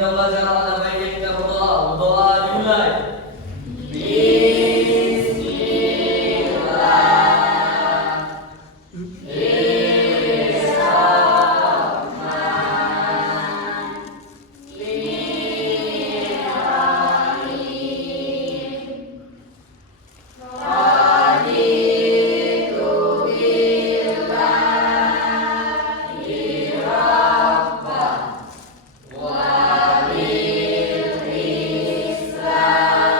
kita belajar ala baik kita berdoa. Berdoa dimulai. Walil Islam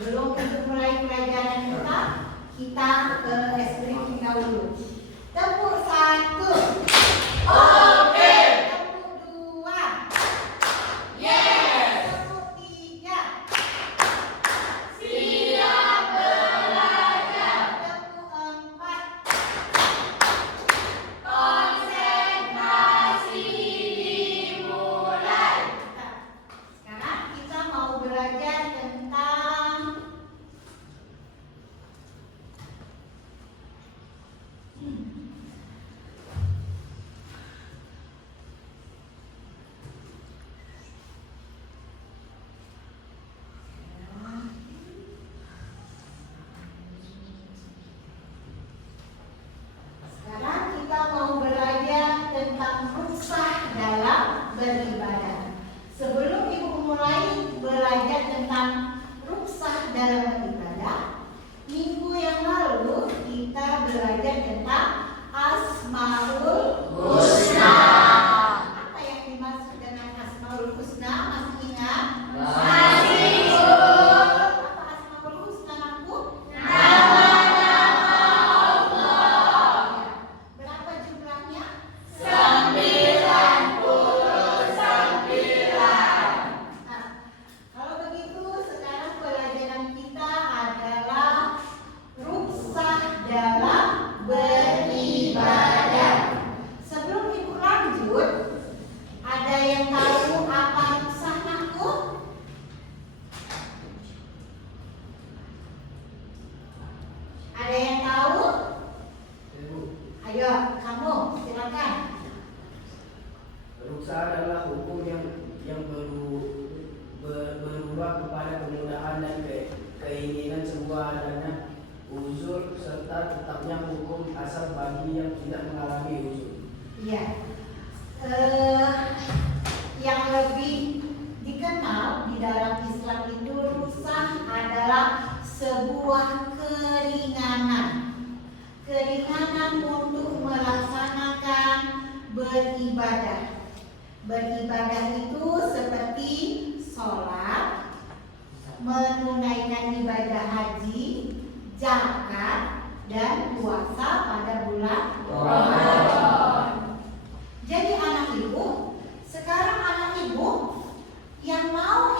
sebelum kita mulai pelajaran kita ke es briefing dahulu. Tepuk 1. Oke. Tepuk 2. Yes. Tepuk 3. Siap belajar. Tepuk 4. Konsentrasi dimulai. Sekarang kita mau belajar tentang ruksah dalam beribadah. Sebelum Ibu mulai belajar tentang ruksah dalam beribadah, minggu yang lalu kita belajar tentang Asmaul Husna. Apa yang dimaksud dengan Asmaul Husna? Masih ingat? Masih. Apa Asmaul Husna, Aku? Berapa jumlahnya? 99. Nah, kalau begitu sekarang pelajaran kita adalah ruksah dalam beribadah. Sebelum Ibu lanjut, ada yang tahu apa ruksah, Aku? Ada yang tahu? Ayo, kamu silakan. Ruksah adalah hukum yang berubah kepada kemudahan dan keinginan sebuah adanya uzur serta tetapnya hukum asal bagi yang tidak mengalami uzur. Iya. Yang lebih dikenal di dalam Islam itu ruksah adalah sebuah keringanan. Keringanan untuk melaksanakan beribadah. Beribadah itu seperti sholat, menunaikan ibadah haji, zakat, dan puasa pada bulan Ramadan. Jadi anak ibu, sekarang anak ibu yang mau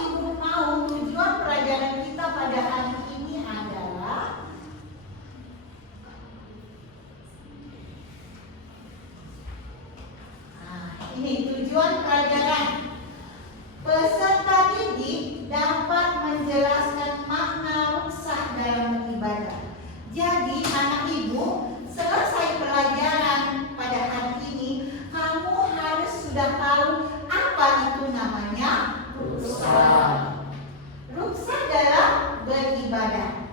tujuan pelajaran kita pada hari ini adalah ini tujuan pelajaran. Peserta didik dapat menjelaskan makna ruksah dalam beribadah. Jadi anak ibu, selesai pelajaran pada hari ini, kamu harus sudah tahu apa itu namanya ruksah. Ruksah dalam beribadah.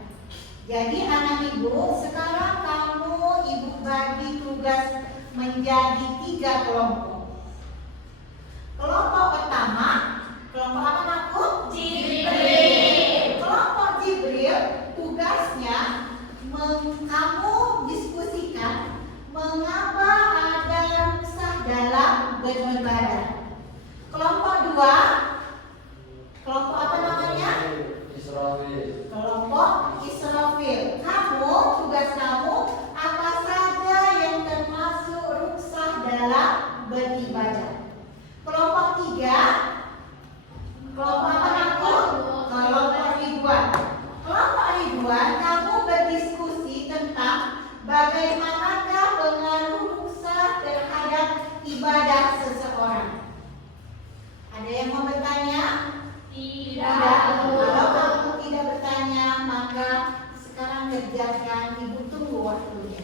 Jadi anak ibu, sekarang ibu bagi tugas menjadi 3 kelompok. Kelompok pertama, kelompok apa, Aku? Jibril. Kelompok Jibril tugasnya kamu diskusikan mengapa ada ruksah dalam beribadah. Kelompok 2, kelompok apa namanya? Israfil. Kelompok Israfil. Tugas kamu apa saja yang termasuk ruksah dalam beribadah. Kelompok 3, kelompok apa, Aku? Kelompok Ridwan. Kelompok Ridwan, kamu berdiskusi tentang bagaimanakah pengaruh ruksah terhadap ibadah seseorang. Ada yang mau bertanya? Tidak. Kalau kamu tidak bertanya, maka sekarang kerjakan. Ibu tunggu waktunya.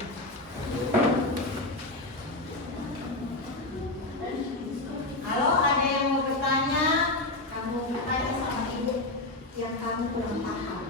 Halo, ada yang mau bertanya? Kamu bertanya sama ibu yang kamu kurang paham.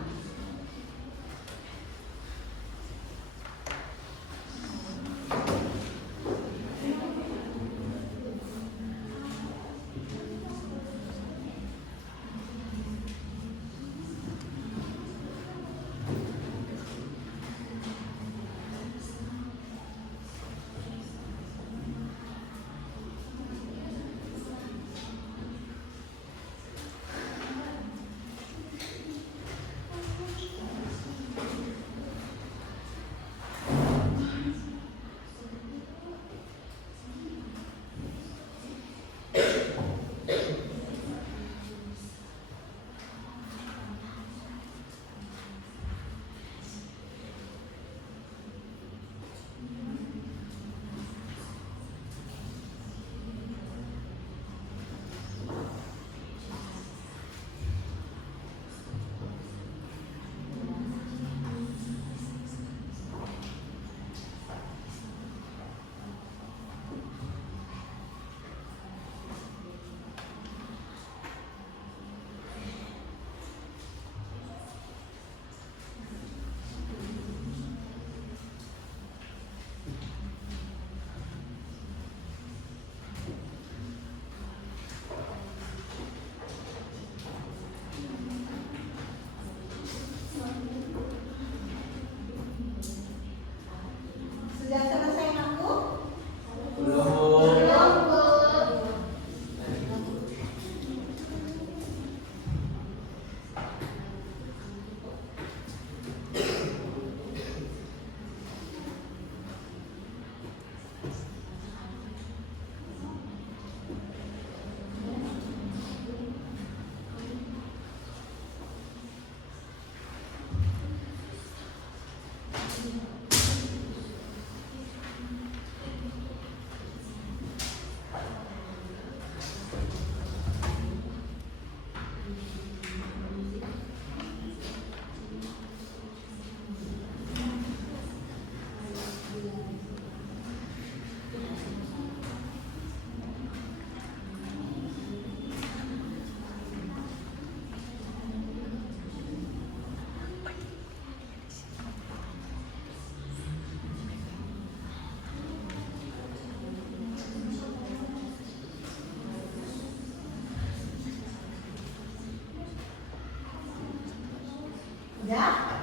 Udah?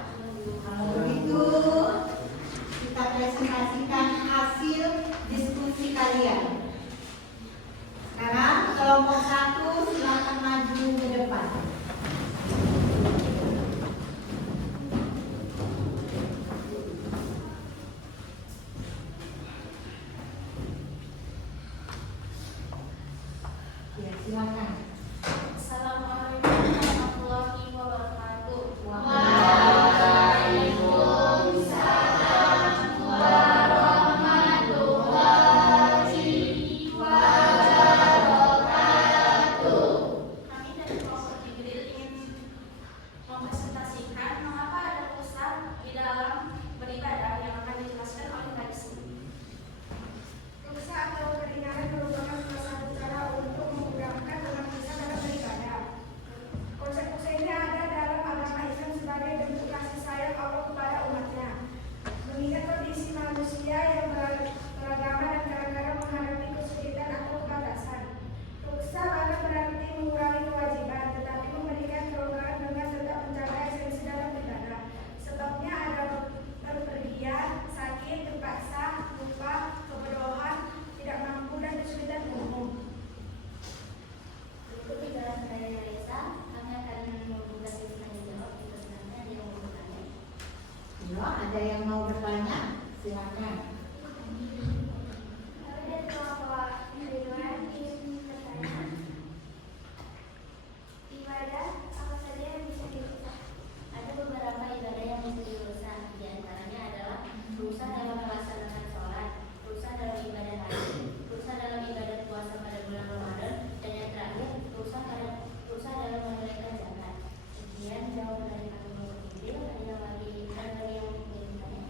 Kalau begitu kita presentasikan hasil diskusi kalian. Sekarang kelompok 1 silakan maju ke depan. Ya, silakan. Assalamualaikum warahmatullahi wabarakatuh. Kami dari kelompok Jibril ingin mempresentasikan mengapa ada pesan di dalam beribadah yang akan dijelaskan oleh hadis ini. Ruksa atau keringanan merupakan salah satu cara untuk memudahkan umat Islam dalam beribadah. Konsep ini ada dalam agama Islam sebagai bentuk kasih sayang Allah kepada umatnya. Mengingat kondisi manusia yang beragama dan kadang-kadang menghadapi kesulitan atau kebatasan. Ruksa bukan berarti mengurangi kewajiban, tetapi memberikan kelonggaran dengan tetap menjaga esensi dalam beribadah. Sebabnya ada berpergian, sakit, terpaksa, lupa, kebodohan, tidak mampu, dan kesulitan umum. Berikut penjelasan dari Raisa, kami akan membuka sesi tanya jawab. Jika sebenarnya ada yang mau bertanya. Ya, ada yang mau bertanya? Silakan. Kami dari kelompok Ridwan ingin bertanya, ibadah apa saja yang bisa dirusak? Ada beberapa ibadah yang bisa dirusak. Di antaranya adalah rusak dalam melaksanakan sholat, rusak dalam ibadah haji, rusak dalam ibadah puasa pada bulan Ramadan, dan yang terakhir rusak dalam menunaikan zakat. Sekian jawaban dari kami kelompok Jibril. Ada yang mau bertanya?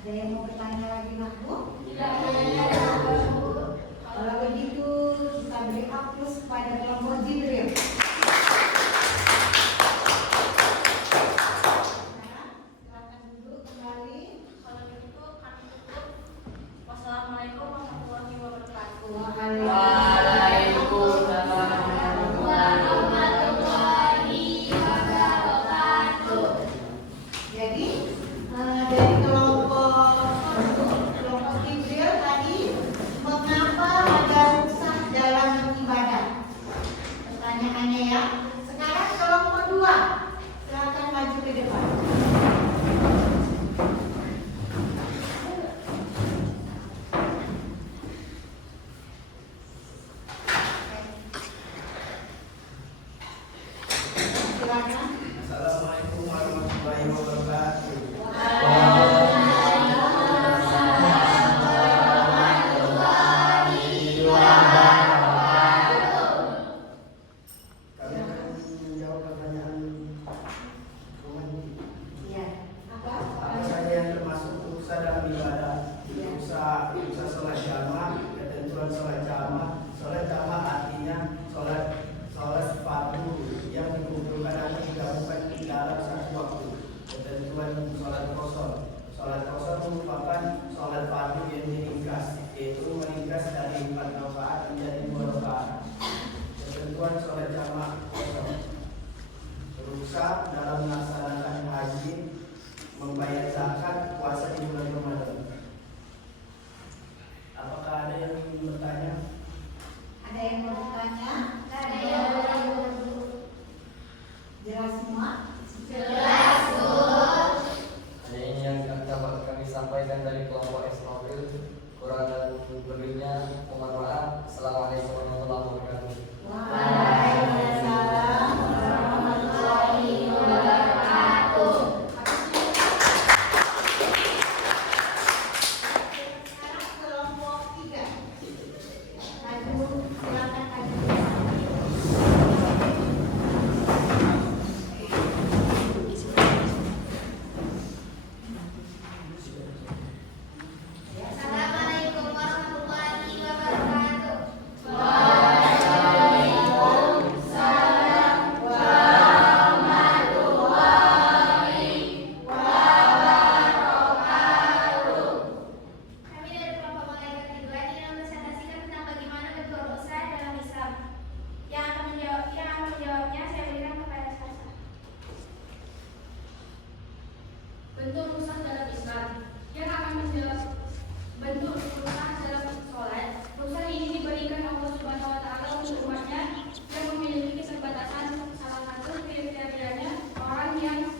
Ada yang mau bertanya lagi, Mas? Bentuk rusak dalam Islam yang akan menjelaskan bentuk rusak dalam sholat. Rusak ini diberikan Allah Subhanahu Wa Taala untuk umatnya yang memiliki keterbatasan. Salah satu kriterianya orang yang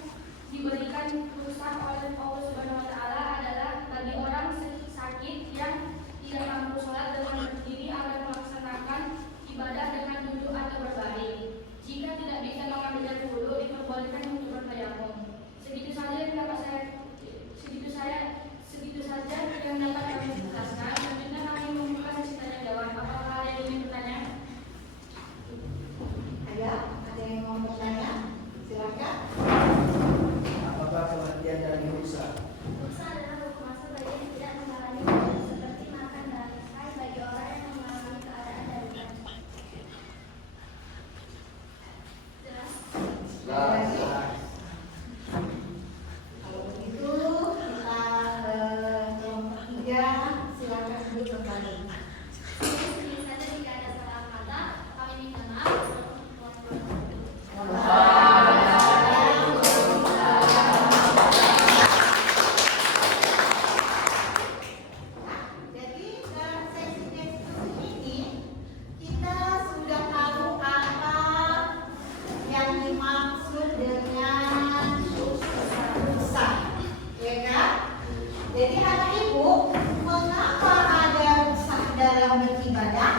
diberikan rusak oleh Allah Subhanahu Wa Taala adalah bagi orang sakit yang tidak mampu sholat dengan berdiri agar melaksanakan ibadah dengan duduk atau berbaring. Jika tidak bisa mengambil air wudhu, diperbolehkan untuk bertayamum. Segitu saja yang dapat kami jelaskan. Selanjutnya kami membuka sesi tanya jawab. Apakah ada yang ingin bertanya? Ada yang mau bertanya? Silakan. Apakah pengertian dari rusak? Rusak adalah hukum asal bagi yang tidak mengalami ibadah seperti makan dan air bagi orang yang mengalami keadaan darurat. Jelas? Kalau begitu kita kelompok 3 silakan duduk kembali. Sedikit saja jika ada salah kata, kami minta maaf. Jadi dalam sesi diskusi ini kita sudah tahu apa yang dimaksud dengan rusak, ya kan? Jadi anak ibu, mengapa ada rusak dalam beribadah?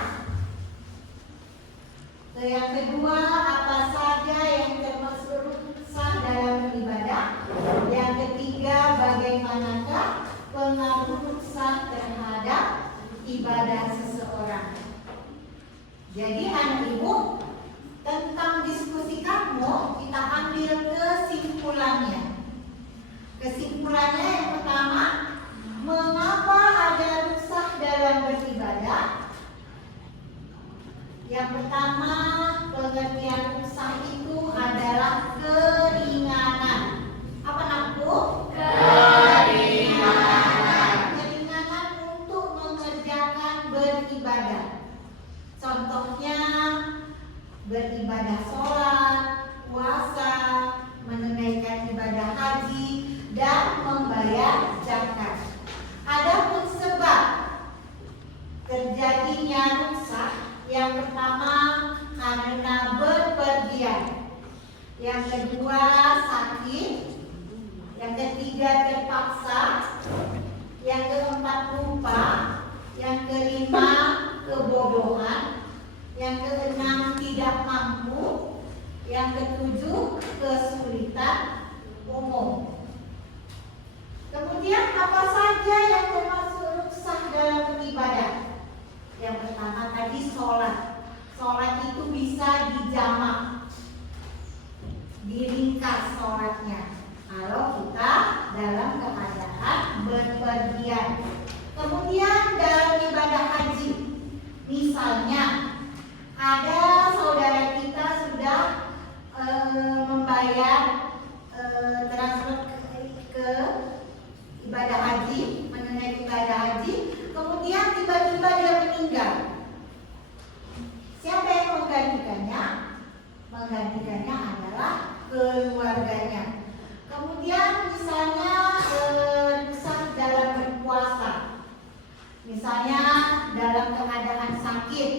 Yang kedua, apa saja yang termasuk rusak dalam beribadah? Yang ketiga, bagaimanakah pengaruh rusak terhadap ibadah seseorang? Jadi anak ibu, tentang diskusi kamu kita ambil kesimpulannya. Kesimpulannya yang pertama, mengapa ada rusak dalam beribadah? Yang pertama, pengertian rusak itu adalah keringanan. Apa namanya? Keringanan. Keringanan untuk mengerjakan beribadah. Contohnya beribadah sholat, puasa, menunaikan ibadah haji, dan membayar zakat. Adapun sebab terjadinya rusak, yang pertama karena berpergian, yang kedua sakit, yang ketiga terpaksa, yang keempat lupa, yang kelima kebodohan, yang keenam tidak mampu, yang ketujuh kesulitan umum. Kemudian apa saja yang termasuk rusak dalam beribadah? Yang pertama tadi sholat. Sholat itu bisa dijamak, diringkas sholatnya kalau kita dalam keadaan berpergian. Kemudian dalam ibadah haji, misalnya ada saudara kita sudah membayar transfer ke ibadah haji, menunaikan ibadah haji, kemudian tiba-tiba dia meninggal. Siapa yang menggantikannya? Menggantikannya adalah keluarganya. Kemudian misalnya rusak dalam berpuasa, misalnya dalam keadaan sakit,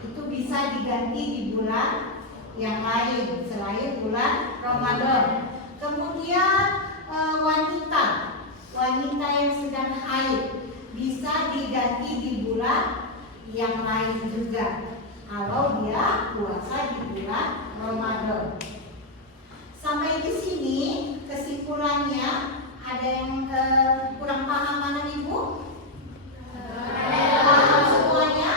itu bisa diganti di bulan yang lain selain bulan Ramadan. Kemudian wanita yang sedang haid bisa diganti di bulan yang lain juga kalau dia puasa di bulan Ramadan. Sampai di sini kesimpulannya, ada yang kurang paham mana ibu? Paham semuanya?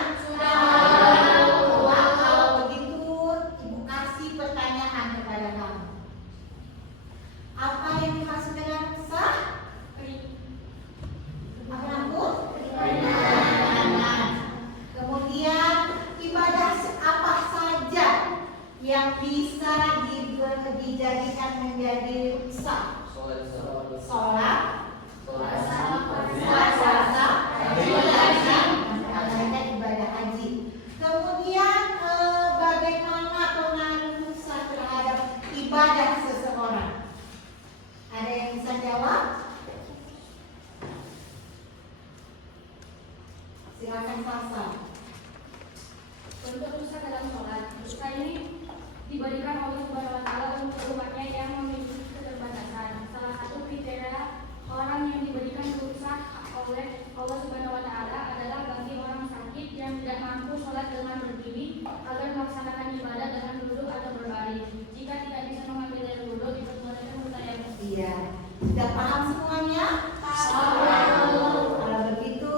Kalau begitu ibu kasih pertanyaan kepada kamu. Apa yang dimaksud dengan rusak? Apa namanya? Kemudian ibadah apa saja yang bisa dijadikan menjadi rusak? Sholat, puasa, menunaikan ibadah haji. Kemudian bagaimana pengaruh rusak terhadap ibadah seseorang? Ada yang bisa jawab? Silakan Sasa. Bentuk dosa dalam sholat. Dosa ini diberikan Allah Subhanahu wa Ta'ala untuk umatnya yang memiliki keterbatasan. Salah satu kriteria orang yang diberikan dosa oleh Allah Subhanahu wa Ta'ala adalah bagi orang sakit yang tidak mampu sholat dengan berdiri agar melaksanakan ibadah dengan duduk atau berbaring. Jika tidak bisa mengambil dari duduk, diperbolehkan bertayamum. Iya. Sudah paham semuanya? Kalau begitu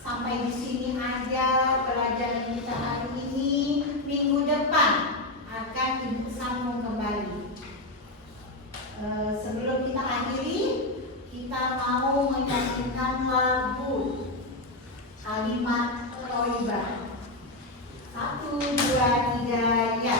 sampai di sini aja pelajaran kita hari ini. Minggu depan akan Ibu sambung kembali. Sebelum kita akhiri, kita mau menyanyikan lagu kalimat thayyibah. 1, 2, 3, ya.